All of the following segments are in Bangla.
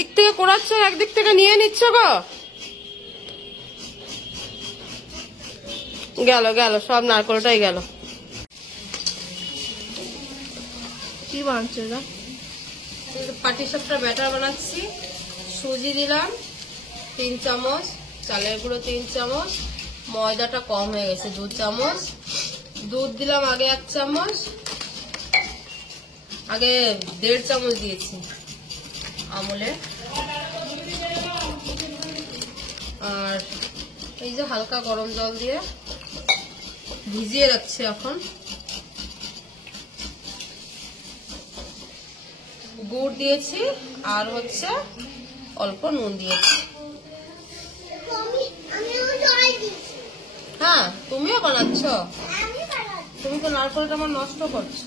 একদিক থেকে কোড়াচ্ছ, একদিক থেকে নিয়ে নিচ্ছ গো। গেল গেল, সব নারকলটাই গেল। কি বানাচ্ছ এটা? পাটিসাপটা ব্যাটার বানাচ্ছি। সুজি দিলাম 3 চামচ, চালের গুঁড়ো 3 চামচ, ময়দাটা কম হয়ে গেছে 2 চামচ, দুধ দিলাম আগে 1 চামচ, আগে 1.5 চামচ দিয়েছি আমুলের, আর এই যে হালকা গরম জল দিয়ে ভিজিয়ে রাখছি। এখন গুড় দিয়েছি আর হচ্ছে অল্প নুন দিয়েছি। হ্যাঁ, তুমিও বানাচ্ছ? তুমি তো নারকলটা আমার নষ্ট করছো।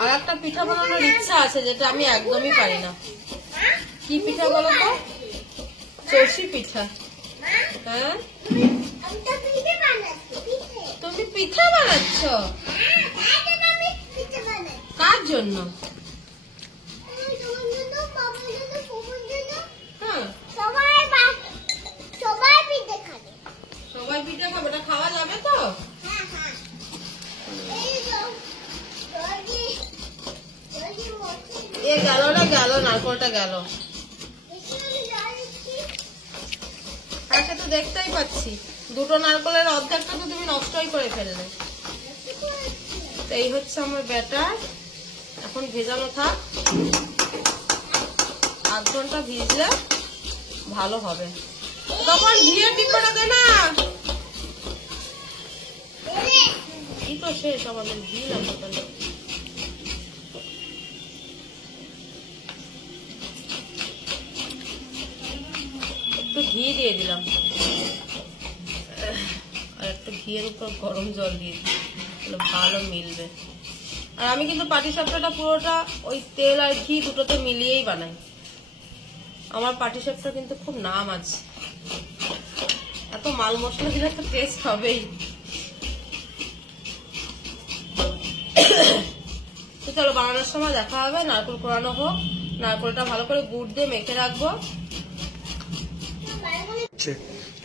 আর একটা পিঠা বানানোর ইচ্ছা আছে, যেটা আমি একদমই পারি না। কি পিঠা বলো তো? চষি পিঠা। হ্যাঁ, তুমি পিঠা বানাচ্ছ? কার জন্য? সবাই পিঠা খাবে, এটা খাওয়া যাবে তো? এ গেল না, গেল নারকলটা গেল। একটা তো দেখতেই পাচ্ছি, দুটো নারকলের অর্ধেকটা তো তুমি নষ্টই করে ফেললে। এই হচ্ছে আমার ব্যাটার, এখন ভেজানো থাক। 8 ঘন্টা ভিজলে ভালো হবে। তখন ঘিয়ের ডিব্বাটা দে না। কি তো শেষ আমাদের, ঘি লাগবে তাহলে। একটু ঘি দিয়ে দিলাম, আর একটু ঘিয়ের উপর গরম জল দিয়ে দিই, তাহলে ভালো মিলবে। আর আমি কিন্তু পাটিসাপটাটা পুরোটা ওই তেল আর ঘি দুটোতে মিলিয়েই বানাই। আমার পাটিসাপটা কিন্তু খুব নাম আছে, এত মাল মশলা দিলে একটা টেস্ট হবেই। তো চলো, বানানোর সময় দেখা হবে। নারকল কোড়ানো হোক, নারকলটা ভালো করে গুড় দিয়ে মেখে রাখবো।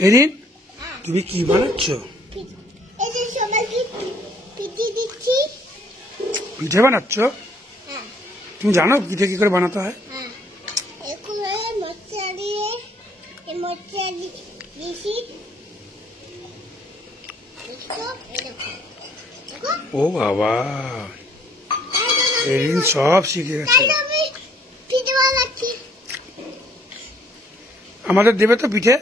এরিন, তুমি কি বানাচ্ছ? পিঠে বানাচ্ছ? তুমি জানো পিঠে কি করে বানাতে হয়? ও বাবা, এরিন সব শিখে গেছে। আমাদের দেবে তো পিঠে?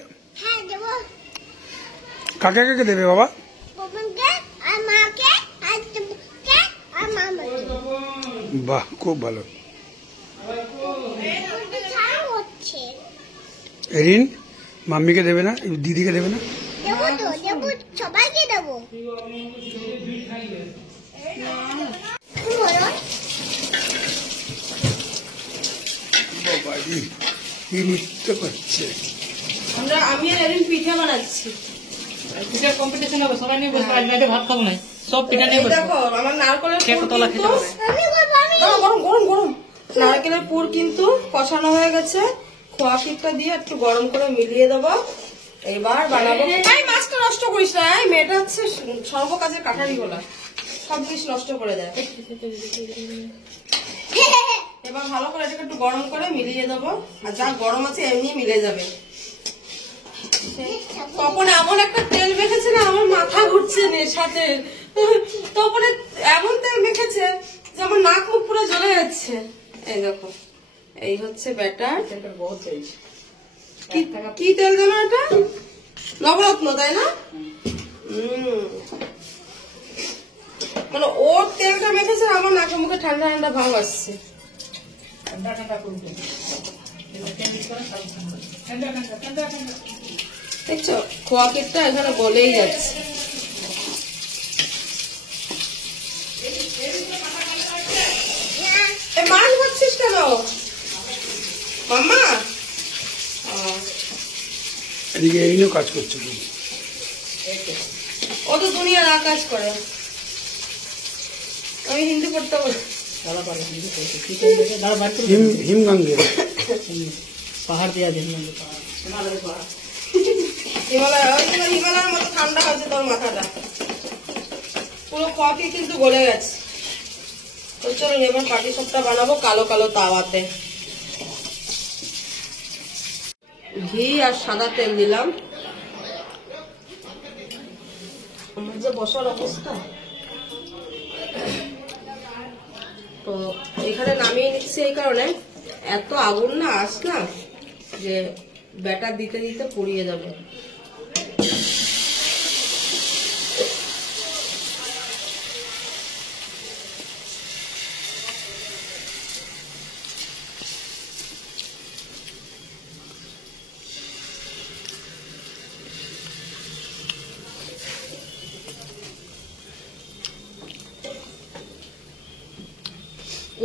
কাকে কাকে দেবে বাবা? বাহ, খুব ভালো। এরিন, মাম্মিকে দেবে না? দিদিকে দেবে না? সবাইকে দেবো। কি নৃত্য করছে। আমি আর এরিন পিঠে বানাচ্ছি। পিঠার কম্পিটিশন হবে, সবাই নিয়ে বসবো। আজ ভাত খাবো না, সব পিঠা নিয়ে বসবো। দেখো আমার নারকেলের তলা খেতে হবে। গরম গরম গরম নারকেলের পুর কিন্তু কষানো হয়ে গেছে। খোয়া ক্ষীরটা দিয়ে একটু গরম করে মিলিয়ে দেবো। এবার বানাবো। এই মাছটা নষ্ট করিস না, এই মেয়েটা হচ্ছে সর্বকাজের কাঠারি গোলা, সব কিছু নষ্ট করে দেয়। এবার ভালো করে এটাকে একটু গরম করে মিলিয়ে দেবো। আর যা গরম আছে এমনি মিলে যাবে। তখন এমন একটা তেল মেখেছে না, আমার মাথা ঘুরছে নেশাতে। তখন এমন তেল মেখেছে যে আমার নাক মুখ পুরো জ্বলে যাচ্ছে। এই দেখো, এই হচ্ছে ব্যাটার। কি তেল জানো এটা? নবরত্ন, তাই না? মানে ওর তেলটা মেখেছে, আমার নাকে মুখে ঠান্ডা ঠান্ডা ভাব আসছে। দেখছো, খোয়া ক্ষীরটা এখানে গলেই যাচ্ছে। মাছ ভাবছিস কেন মাম্মা? এদিকে এরিনও কাজ করছে। ও তো দুনিয়ার কাজ করে। আমি হিন্দি পড়তে তারা পারে কিন্তু কিচেন থেকে দাঁড়া বাইর করে হিমগঙ্গে পাহাড় দেওয়া দেখলাম পাহাড় হিমালয়ের মতো ঠান্ডা হচ্ছে তোর মাথাটা, পুরো কফি কিন্তু গলে গেছে। তো চলো এবার পাটি সাপটা বানাবো কালো কালো তাওয়াতে। ঘি আর সাদা তেল দিলাম। আমার যে বসার অবস্থা, তো এখানে নামিয়ে নিচ্ছি এই কারণে এত আগুন না আস না যে ব্যাটার দিতে দিতে পুড়িয়ে যাবে।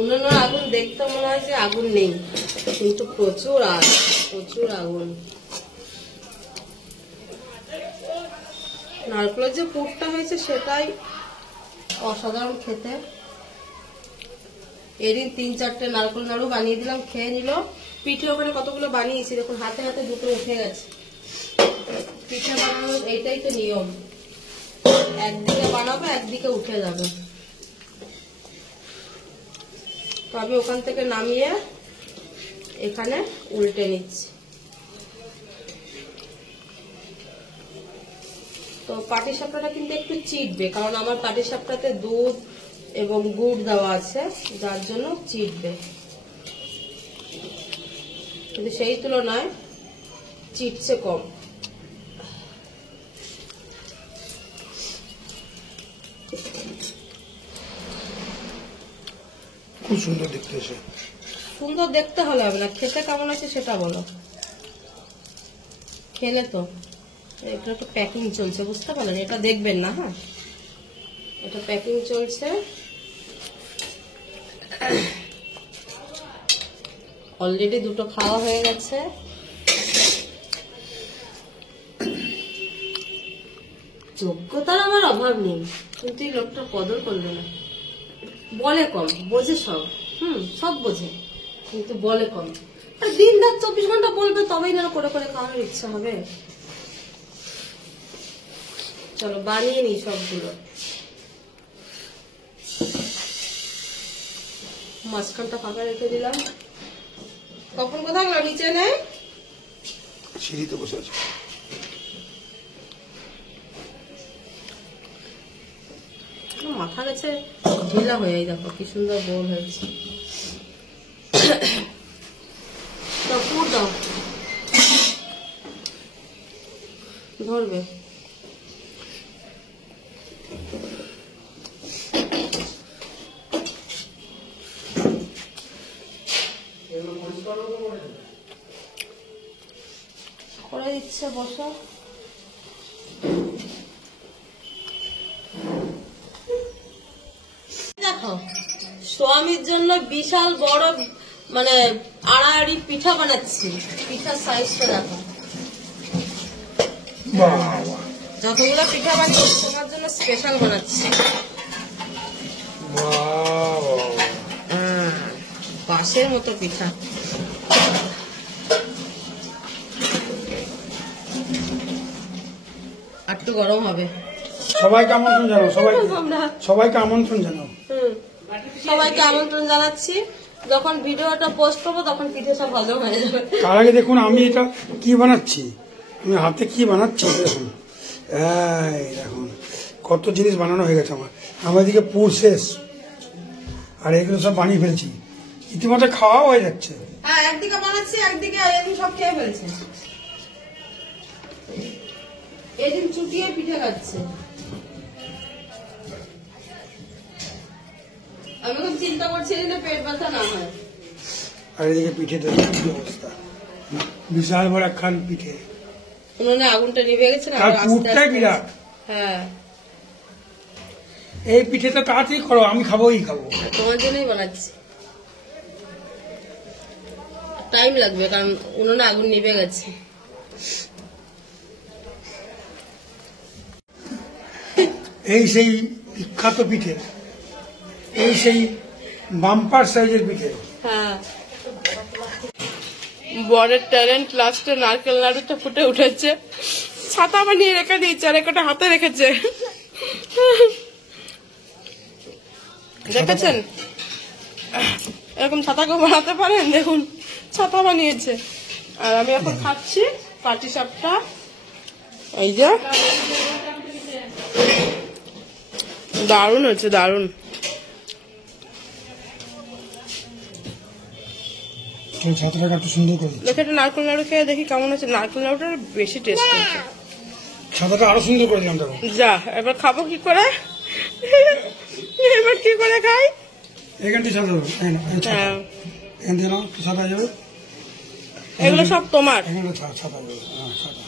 উনুনের আগুন দেখতে মনে হয় যে আগুন নেই, কিন্তু প্রচুর আগুন। নারকেলের যে পুরটা হয়েছে সেটাই অসাধারণ খেতে। এদিন 3-4টে নারকেল নাড়ু বানিয়ে দিলাম, খেয়ে নিল। পিঠে ওখানে কতগুলো বানিয়েছি, দেখুন হাতে হাতে দুটো উঠে গেছে। পিঠে বানানোর এইটাই তো নিয়ম, একদিকে বানাবো একদিকে উঠে যাবে। তো আমি ওখান থেকে নামিয়ে এখানে উল্টে নিচ্ছি। তো পাটিসাপটাটা কিন্তু একটু চিটবে, কারণ আমার পাটিসাপটাতে দুধ এবং গুড় দেওয়া আছে, যার জন্য চিটবে। কিন্তু সেই তুলনায় চিটছে কম। খুব সুন্দর দেখতে এসে। সুন্দর দেখতে হলে হবে না, খেতে কেমন আছে সেটা বলো। খেলে তো এটা তো প্যাকিং চলছে, বুঝতে পারলেন? এটা দেখবেন না, হ্যাঁ এটা প্যাকিং চলছে। অলরেডি দুটো খাওয়া হয়ে গেছে। যোগ্যতার আমার অভাব নেই, কিন্তু এই লোকটা কদর করলো না। বলে কম, বোঝে সব, সব বোঝে, কিন্তু বলে কম। আর দিন রাত 24 ঘন্টা বলবে, তবেই না করে করে খাওয়ানোর ইচ্ছা হবে। চলো বানিয়ে নি সবগুলো। মাঝখানটা ফাঁকা রেখে দিলাম। কখন কোথাও গেল? নিচে নেই, সিঁড়িতে বসে আছে। মাথা গেছে ঢিলা হয়ে, দেখো কি সুন্দর গোল হয়েছে। পুর দাও, ধরবে। করে দিচ্ছে, বসো। দেখো স্বামীর জন্য বিশাল বড় মানে আড়াআড়ি পিঠা বানাচ্ছি। পিঠার সাইজটা দেখো, যতগুলো পিঠা বানিয়েছি তোমার জন্য স্পেশাল বানাচ্ছি। বাঁশের মতো পিঠা। আর একটু গরম হবে। সবাইকে আমন্ত্রণ জানাও, সবাইকে আমন্ত্রণ জানাও। সবাইকে আমন্ত্রণ জানাচ্ছি। যখন ভিডিওটা পোস্ট করবো তখন পিঠে সব হজম হয়ে যাবে। তার আগে দেখুন আমি এটা কি বানাচ্ছি, আমি হাতে কি বানাচ্ছি দেখুন। এই দেখুন কত জিনিস বানানো হয়ে গেছে আমার। আমার এদিকে পুর শেষ, আর এগুলো সব বানিয়ে ফেলছি, ইতিমধ্যে খাওয়া হয়ে যাচ্ছে। হ্যাঁ, একদিকে বানাচ্ছি, একদিকে এদিন সব খেয়ে ফেলছে। এদিন চুটিয়ে পিঠে খাচ্ছে। আমি খুব চিন্তা করছি যে পেট ব্যথা না হয়। আর এদিকে পিঠে তো কি অবস্থা, বিশাল বড় একখান পিঠে। উনুনে আগুনটা নিভে গেছে না, আর পুরটাই বিরাট। হ্যাঁ, এই পিঠে তো তাড়াতাড়ি করো, আমি খাবোই খাবো। তোমার জন্যই বানাচ্ছি। টাইম লাগবে কারণ উনুনে আগুন নিভে গেছে। এই সেই বিখ্যাত পিঠে, এই সেই বাম্পার সাইজের পিঠে। হ্যাঁ, বরের ট্যালেন্ট লাস্টে নারকেল নাড়ুটা ফুটে উঠেছে, ছাতা বানিয়ে রেখে দিয়েছে আর একটা হাতে রেখেছে। দেখেছেন এরকম ছাতা কেউ বানাতে পারেন? দেখুন ছাতা বানিয়েছে। আর আমি এখন খাচ্ছি পাটিসাপটা। এই যে দারুণ হচ্ছে, দারুণ। ছাত্রটা একটু সুন্দর করে দেখে একটা নারকেল নাড়ু খেয়ে দেখি কেমন আছে। নারকেল নাড়ুটা বেশি টেস্ট হচ্ছে। ছাতাটা আরো সুন্দর করে দিলাম তখন। যা, এবার খাবো কি করে? এবার কি করে খাই? এখান থেকে ছাতা দেবো, হ্যাঁ, এখান থেকে নাও, ছাতা যাবে, এগুলো সব তোমার। এখানে ছাতা দেবো, হ্যাঁ ছাতা।